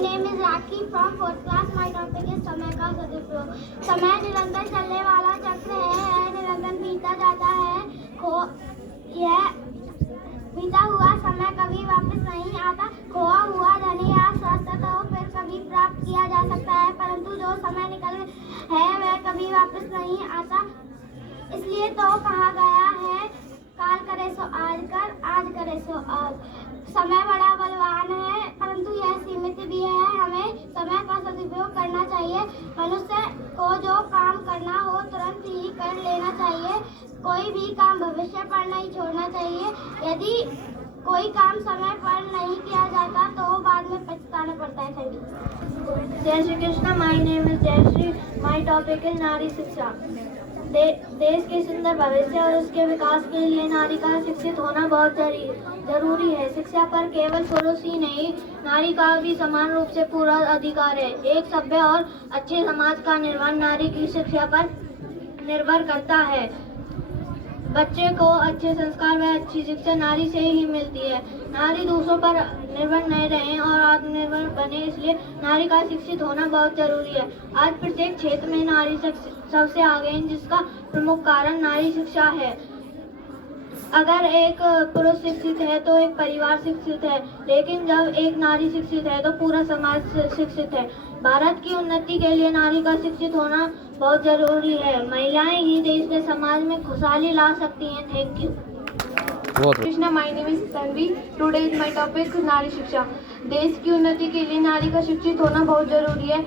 name is Raki from 4th class. My topic is समय का सदुपयोग। समय निरंतर चलने वाला चक्र है, निरंतर बीता जाता है। यह बीता हुआ समय कभी वापस नहीं आता। खोआ हुआ धन या स्वास्थ्य तो फिर कभी प्राप्त किया जा सकता है, परंतु जो समय निकल है वह कभी वापस नहीं आता। इसलिए तो कहा गया है, काल करे सो आज कर, आज करे सो अब। समय बड़ा बलवान है, परंतु यह सीमित भी है। हमें समय का सदुपयोग करना चाहिए। मनुष्य को जो काम करना हो तुरंत ही कर लेना चाहिए। कोई भी काम भविष्य पर नहीं छोड़ना चाहिए। यदि कोई काम समय पर नहीं किया जाता तो बाद में पछताना पड़ता है। Thank you. जय Shri Krishna. My name is Jayashree. My topic is नारी शिक्षा। देश के सुंदर भविष्य और उसके विकास के लिए नारी का शिक्षित होना बहुत जरूरी है। शिक्षा पर केवल पुरुष ही नहीं, नारी का भी समान रूप से पूरा अधिकार है। एक सभ्य और अच्छे समाज का निर्माण नारी की शिक्षा पर निर्भर करता है। बच्चे को अच्छे संस्कार व अच्छी शिक्षा नारी से ही मिलती है। नारी दूसरों पर निर्भर नहीं रहे और आत्मनिर्भर बने, इसलिए नारी का शिक्षित होना बहुत जरूरी है। आज प्रत्येक क्षेत्र में नारी सबसे आगे है, जिसका प्रमुख कारण नारी शिक्षा है। अगर एक पुरुष शिक्षित है तो एक परिवार शिक्षित है, लेकिन जब एक नारी शिक्षित है तो पूरा समाज शिक्षित है। भारत की उन्नति के लिए नारी का शिक्षित होना बहुत जरूरी है। महिलाएं ही देश में समाज में खुशहाली ला सकती हैं। Thank you. Krishna. My name is Tanvi. Today is my topic नारी शिक्षा। देश की उन्नति के लिए नारी का शिक्षित होना बहुत जरूरी है।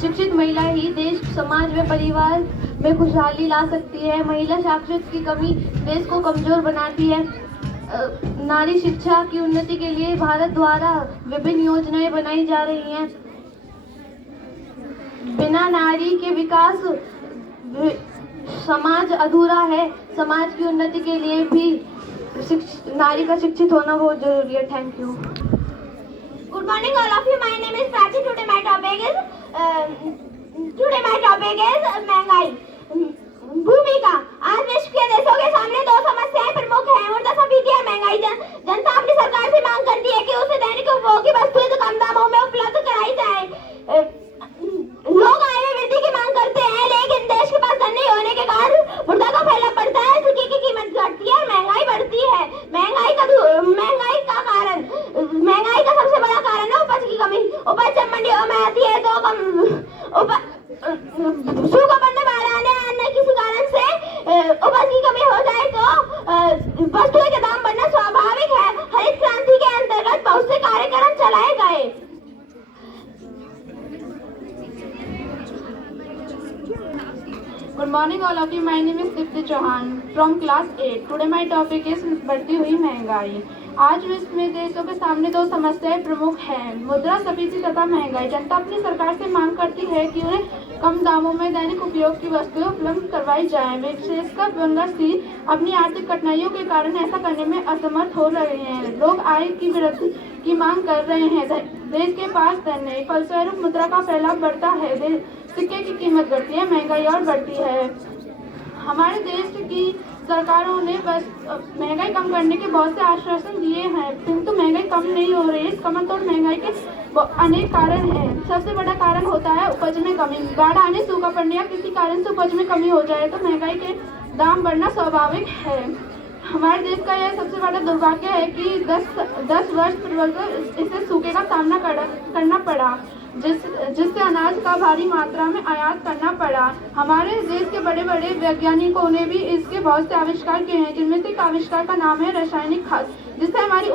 शिक्षित महिला ही देश, समाज व परिवार में खुशहाली ला सकती है। महिला साक्षरता की कमी देश को कमजोर बनाती है। नारी शिक्षा की उन्नति के लिए भारत द्वारा विभिन्न योजनाएं बनाई जा रही हैं। बिना नारी के विकास समाज अधूरा है। समाज की उन्नति के लिए भी नारी का शिक्षित होना बहुत जरूरी है। Thank you. Good morning all of you. My name is Prachi. Today my topic is महंगाई। भूमिका। आज विश्व के देशों के सामने दो समस्याएं प्रमुख हैं, मुद्रास्फीति और महंगाई। जनता अपनी सरकार से मांग करती है कि उसे दैनिक उपभोग की वस्तुएं तो कम दामों में उपलब्ध कराई जाए। लोग आय में वृद्धि की मांग करते हैं, लेकिन देश के पास धन नहीं होने के कारण मुद्रा का फैलाव बढ़ता है, सिक्के की कीमत घटती है और महंगाई बढ़ती है। महंगाई का सबसे बड़ा कारण है उपज की कमी। उपज जब मंडियों में आती है तो सूखा पड़ने वाला अन्य किसी कारण से उपज की कमी हो जाए तो वस्तुओं के दाम बढ़ना स्वाभाविक है। हरित क्रांति के अंतर्गत बहुत से कार्यक्रम चलाए गए। Good morning all of you. My name is Deepti Chauhan from class 8। Today my topic is बढ़ती हुई महंगाई। आज विश्व में देशों के सामने दो समस्याएं प्रमुख हैं, मुद्रास्फीति तथा महंगाई। जनता अपनी सरकार से मांग करती है कि उन्हें कम दामों में दैनिक उपयोग की वस्तुएं उपलब्ध करवाई जाएं। विशेषकर बंगाली अपनी आर्थिक कठिनाइयों के कारण ऐसा करने में असमर्थ हो रहे हैं। लोग आय की वृद्धि की मांग कर रहे हैं, देश के पास धन नहीं। फलस्वरूप मुद्रा का फैलाव बढ़ता है, सिक्के की कीमत बढ़ती है, महंगाई और बढ़ती है। हमारे देश की सरकारों ने बस महंगाई कम करने के बहुत से आश्वासन दिए हैं, किंतु महंगाई कम नहीं हो रही है। इस कमतोड़ महंगाई के अनेक कारण हैं। सबसे बड़ा कारण होता है उपज में कमी। बाढ़ आने, सूखा पड़ने या किसी कारण से उपज में कमी हो जाए तो महंगाई के दाम बढ़ना स्वाभाविक है। हमारे देश का यह सबसे बड़ा दुर्भाग्य है कि 10 वर्ष पूर्व इसे सूखे का सामना करना पड़ा, जिससे अनाज का भारी मात्रा में आयात करना पड़ा। हमारे देश के बड़े बड़े वैज्ञानिकों ने भी इसके बहुत से आविष्कार किए हैं, जिनमें से एक आविष्कार का नाम है रासायनिक खाद, जिससे हमारी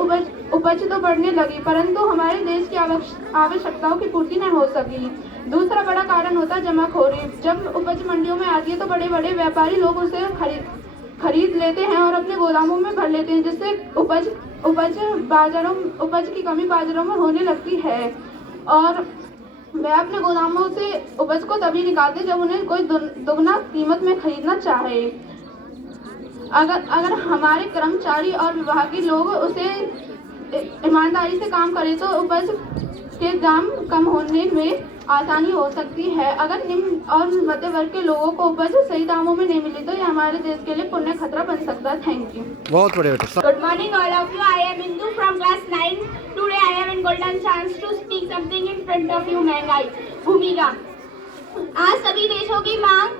उपज तो बढ़ने लगी, परंतु हमारे देश की आवश्यकताओं की पूर्ति नहीं हो सकी। दूसरा बड़ा कारण होता है जमाखोरी। जब उपज मंडियों में आती है तो बड़े बड़े व्यापारी लोग उसे खरीद लेते हैं और अपने गोदामों में भर लेते हैं, जिससे उपज की कमी बाजारों में होने लगती है और वह अपने गोदामों से उपज को तभी निकालते जब उन्हें कोई दुगना कीमत में खरीदना चाहे। अगर हमारे कर्मचारी और विभागीय लोग उसे ईमानदारी से काम करें तो उपज के दाम कम होने में आसानी हो सकती है। अगर निम्न और मध्य वर्ग के लोगों को उपज सही दामों में नहीं मिली तो ये हमारे देश के लिए पुण्य खतरा बन सकता है। Thank you. बहुत बढ़िया बेटा। Good morning all of you. I am Indu from class 9. Today I am in golden chance to speak something in front of you. महंगाई भूमिका। आज सभी देशों की मांग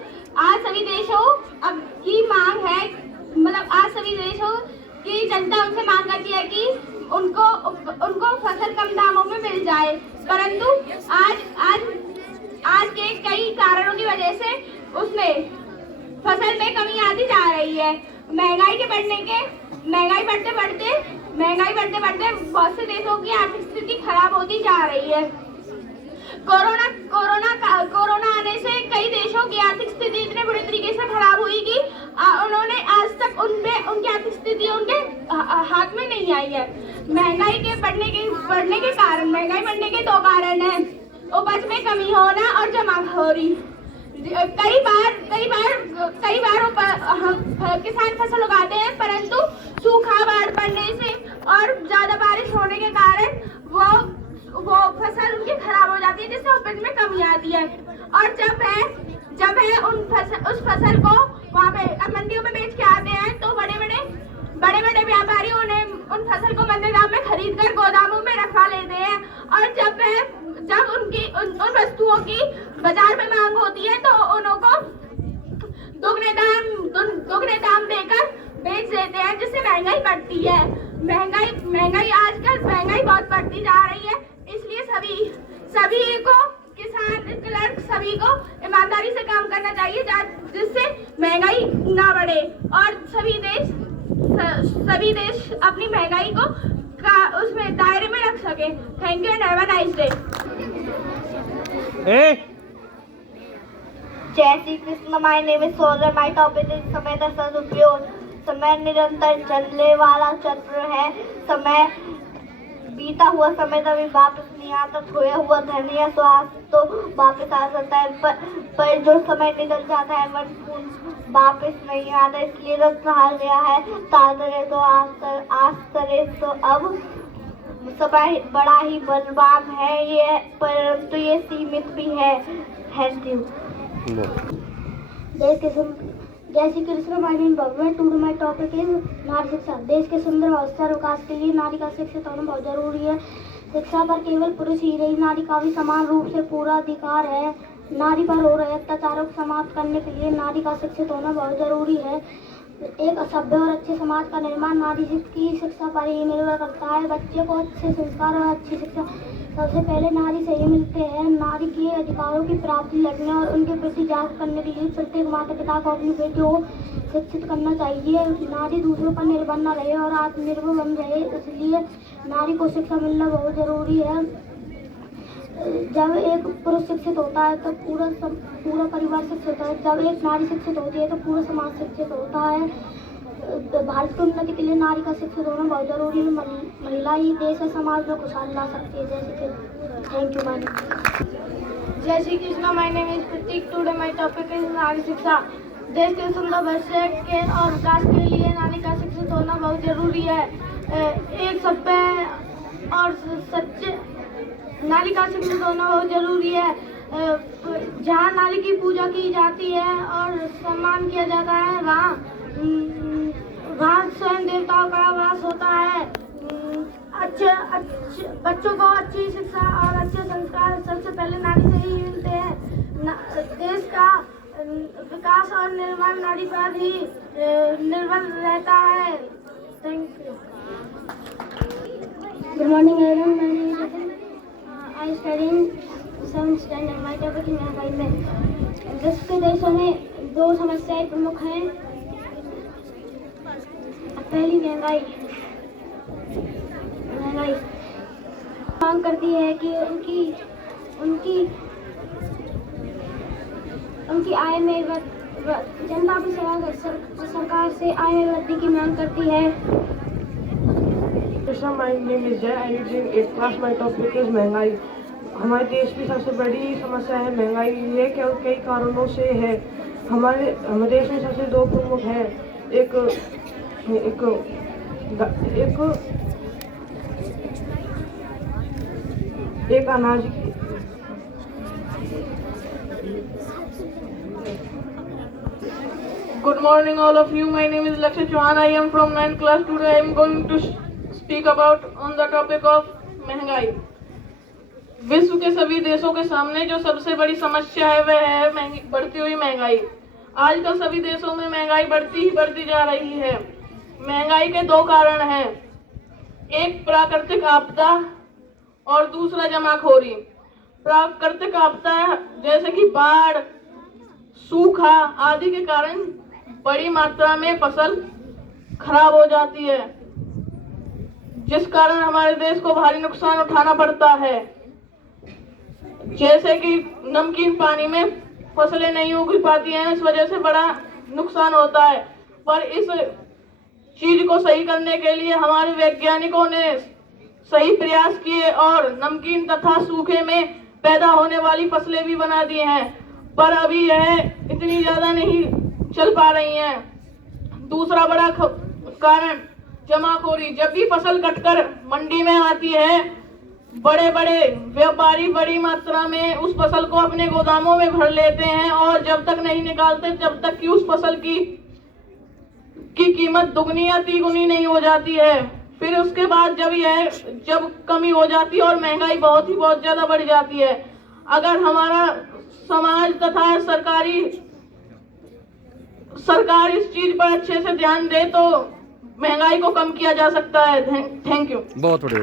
है, मतलब आज सभी देशों की जनता उनसे मांग करती है कि उनको फसल कम दामों में मिल जाए, परंतु आज के कई कारणों की वजह से उसमें फसल में कमी आती जा रही है। महंगाई बढ़ते बढ़ते बहुत से देशों की आर्थिक स्थिति खराब होती जा रही है। कोरोना आने से कई देशों की आर्थिक स्थिति इतने बुरी तरीके से खराब हुई कि उन्होंने आज तक उनकी आर्थिक स्थिति उनके हाथ में नहीं आई है। महंगाई बढ़ने के दो कारण हैं, उपज में कमी होना और जमाखोरी। कई बार किसान फसल उगाते हैं, परंतु सूखा बाढ़ पड़ने से और ज्यादा बारिश होने के कारण वो फसल उनकी खराब हो जाती है, जिससे उपज में कमी आती है। और जब उस फसल को वहाँ पे मंडियों में बेच के आते हैं तो बड़े बड़े व्यापारी उन्हें उन फसल को मंदे दाम में खरीद कर गोदामों में रखवा लेते हैं, और जब उन वस्तुओं की बाजार में मांग होती है तो उनको दुगने दाम देकर बेच देते हैं, जिससे महंगाई बढ़ती है। महंगाई बहुत बढ़ती जा रही है, इसलिए सभी को किसान क्लर्क सभी को ईमानदारी से काम करना चाहिए, जिससे महंगाई ना बढ़े और सभी देश अपनी महंगाई को उसमें दायरे में रख सके। Thank you and have a nice day. जय Shri Krishna. My name is Solar. My topic is समय का सदुपयोग। समय निरंतर चलने वाला चक्र है। समय बीता हुआ समय कभी वापस नहीं आता। खोया हुआ धन या स्वास्थ्य तो वापस आ सकता है, पर जो समय निकल जाता है वह वापस नहीं आता। इसलिए तो कहा गया है, ताज़रे तो आश्चर्य तो अब समय बड़ा ही बलवान है, परंतु ये सीमित भी है। Thank you. जय श्री कृष्ण। माय नेम भगवान। टुडे माय टॉपिक इज नारी शिक्षा। देश के सुंदर और स्थिर विकास के लिए नारी का शिक्षित होना बहुत जरूरी है। शिक्षा पर केवल पुरुष ही नहीं, नारी का भी समान रूप से पूरा अधिकार है। नारी पर हो रहे अत्याचारों को समाप्त करने के लिए नारी का शिक्षित होना बहुत जरूरी है। एक सभ्य और अच्छे समाज का निर्माण नारी की शिक्षा पर ही निर्भर करता है। बच्चे को अच्छे संस्कार और अच्छी शिक्षा सबसे पहले नारी से ही मिलते हैं। नारी के अधिकारों की प्राप्ति लगने और उनके प्रति जागरूक करने के लिए प्रत्येक माता पिता को अपनी बेटियों को शिक्षित करना चाहिए। नारी दूसरों पर निर्भर न रहे और आत्मनिर्भर बन रहे, इसलिए नारी को शिक्षा मिलना बहुत जरूरी है। जब एक पुरुष शिक्षित होता है तो पूरा परिवार शिक्षित होता है। जब एक नारी शिक्षित होती है तो पूरा समाज शिक्षित होता है। भारत की उन्नति के लिए नारी का शिक्षित होना बहुत जरूरी है। महिला ही देश और समाज में खुशहाली ला सकती है। जैसे कि थैंक यू। माय जय Shri Krishna. My name is Prateek. Today my topic is नारी शिक्षा। देश के सुंदर भविष्य के और विकास के लिए नारी का शिक्षित होना बहुत जरूरी है। एक सभ्य और सच्चे नारी का शिक्षित होना बहुत जरूरी है। जहाँ नारी की पूजा की जाती है और सम्मान किया जाता है, वहाँ स्वयं देवताओं का वास होता है। अच्छे बच्चों को अच्छी शिक्षा और अच्छे संस्कार सबसे पहले नारी से ही मिलते हैं। देश का विकास और निर्माण नारी पर ही निर्भर रहता है। Thank you. Good morning everyone. I study 7th standard. My topic is महंगाई में। विश्व के देशों में दो समस्याएं प्रमुख हैं। पहली महंगाई मांग करती है कि उनकी आय में जनता भी सरकार से आय में वृद्धि की मांग करती है। My name is Jay. I read in 8th class. My topic is महंगाई। हमारे देश की सबसे बड़ी समस्या है महंगाई। ये कई कारणों से है। हमारे देश में सबसे दो प्रमुख हैं। एक अनाज Good morning, all of you. My name is Lakshya Chauhan. I am from 9th class. Today I am going to speak about on the topic of महंगाई. विश्व के सभी देशों के सामने जो सबसे बड़ी समस्या है वह है बढ़ती हुई महंगाई. आजकल सभी देशों में महंगाई बढ़ती जा रही है. महंगाई के दो कारण हैं, एक प्राकृतिक आपदा और दूसरा जमाखोरी. प्राकृतिक आपदा जैसे कि बाढ़, सूखा आदि के कारण बड़ी मात्रा में फसल खराब हो जाती है, जिस कारण हमारे देश को भारी नुकसान उठाना पड़ता है. जैसे कि नमकीन पानी में फसलें नहीं उग पाती हैं, इस वजह से बड़ा नुकसान होता है. पर इस चीज को सही करने के लिए हमारे वैज्ञानिकों ने सही प्रयास किए और नमकीन तथा सूखे में पैदा होने वाली फसलें भी बना दी हैं, पर अभी यह इतनी ज्यादा नहीं चल पा रही हैं. दूसरा बड़ा कारण जमाखोरी. जब भी फसल कटकर मंडी में आती है, बड़े बड़े व्यापारी बड़ी मात्रा में उस फसल को अपने गोदामों में भर लेते हैं और जब तक नहीं निकालते जब तक कि उस फसल की कीमत दुगनी या तिगुनी नहीं हो जाती है. फिर उसके बाद जब कमी हो जाती है और महंगाई बहुत ज्यादा बढ़ जाती है. अगर हमारा समाज तथा सरकार इस चीज पर अच्छे से ध्यान दे तो महंगाई को कम किया जा सकता है. Thank you. बहुत बढ़िया.